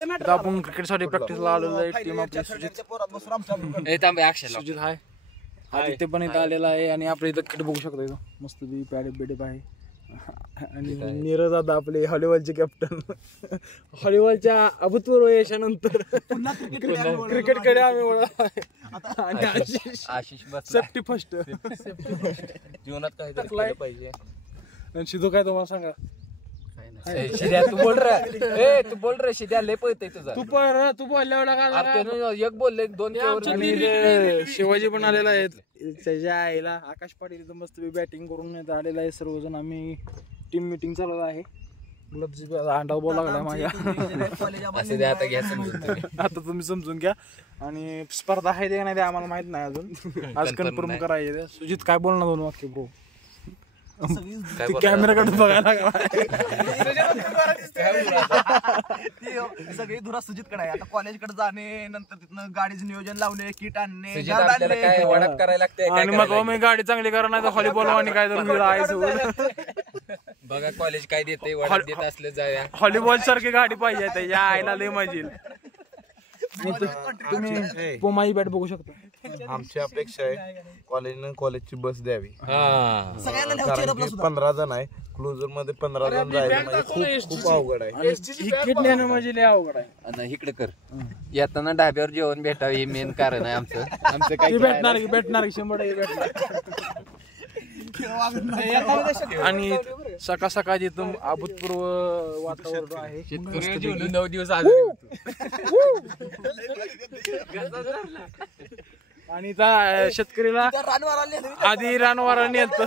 आपण क्रिकेटसाठी प्रॅक्टिसला आलेलो आहे. टीम आपली सुजित हाय, आदित्य पण इथं आलेला आहे आणि आपल्या इथं किट बघू शकतो. इथं मस्त पॅडेप बेडेप आहे. आणि नीरज दादा आपले हॉलीबॉलचे कॅप्टन. हॉलीबॉलच्या अभूतपूर्व यशानंतर क्रिकेटकडे आम्ही आणि आशिष सेफ्टी फर्स्ट जीवनात काहीतरी पाहिजे. शिदू काय तुम्हाला सांगा. शिद्या तू बोल रे, तू बोल रे शिद्या, लय पळतय तुझा. तू बोलल्यावर एक बोलले दोन. शिवाजी पण आलेला आहे त्याच्या आईला. आकाश पाटील इथं मस्त बॅटिंग करून आलेला आहे. सर्वजण आम्ही टीम मीटिंग चालवत आहे. अंडा बॉल लागला माझ्या. आता तुम्ही समजून घ्या. आणि स्पर्धा आहे ते नाही ते आम्हाला माहित नाही अजून. आज कन्फर्म करायचे. सुजित काय बोलणार दोन वाक्य ब्रो. कॅमेराकडे बघायला सगळी धुरा सुजित कडे आहे. आता कॉलेजकडे जाणे, नंतर तिथनं गाडीचं नियोजन लावणे, किट आणणे, आणि मग मी गाडी चांगली करा नाही तर व्हॉलीबॉल आणि काय तर बघा कॉलेज काय देते, वडाप देत असलं जाऊया. व्हॉलीबॉल सारखी गाडी पाहिजे या आईला लय मजा येईल. तुम्ही पोमाई बॅट बघू शकता. आमची अपेक्षा आहे कॉलेजनं कॉलेजची बस द्यावी. सगळ्यांना 15 जण आहे क्लोजर मध्ये, 15 जण जायला म्हणजे खूप अवघड आहे. किट नेणं म्हणजे लय अवघड आहे. इकडे कर, येताना डाब्यावर जेवण भेटावं हे मेन कारण आहे आमचं. काही भेटणार 100% भेटणार. आणि सकाळ सकाळ इथून अभूतपूर्व वातावरण आहे. 9 दिवस आजारी होतो. आणि त्या शेतकरीला आधी रानवारा नेत.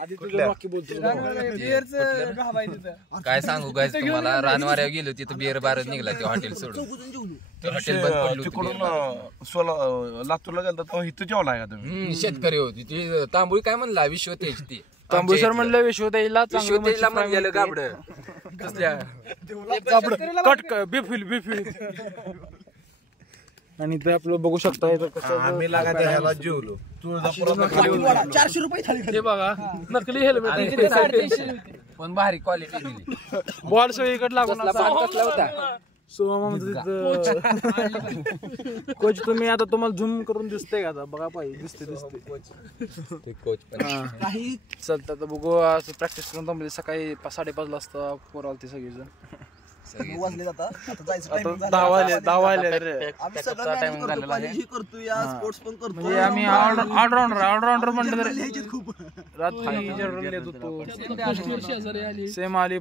आधी तुझं वाक्य बोलतो. काय सांगू काय तुम्हाला, रानवाऱ्यावर गेलो तिथं बिअर बार निघला ते हॉटेल सोडून. हॉटेल तिकडून लातूरला गेला तर इथं जेवला का तुम्ही? शेतकरी होती ती. तांबूळ काय म्हणला, विश्व तेज ती तांबूळ सर म्हणलं विश्व तेजला म्हणलं गाबड कट बिफिल. आणि ते आपलं बघू शकता. आम्ही लागा ह्याला जेवलो. 400 रुपये थाळी. हे बघा नकली हेल्मेट पण भारी क्वालिटी. बॉल सगळीकडे लागून कसला होता. कोच तुम्ही आता तुम्हाला झूम करून दिसतंय का आता बघा पाहिजे. दिसते कोच काही चलतं तर बघू. असं प्रॅक्टिस करून थांबली. सकाळी 5:30 वाजता पोर आलते सगळेजण. वाजले जातात. आता जायचं टायमिंग झालं. 10 वाजले रे. आम्ही सगळं मॅनेज करतो, कॉलेज ही करतो, या स्पोर्ट्स पण करतो. म्हणजे आम्ही ऑलराऊंडर म्हणलं तर खूप रात्री जनरल येत होतो. सेम आली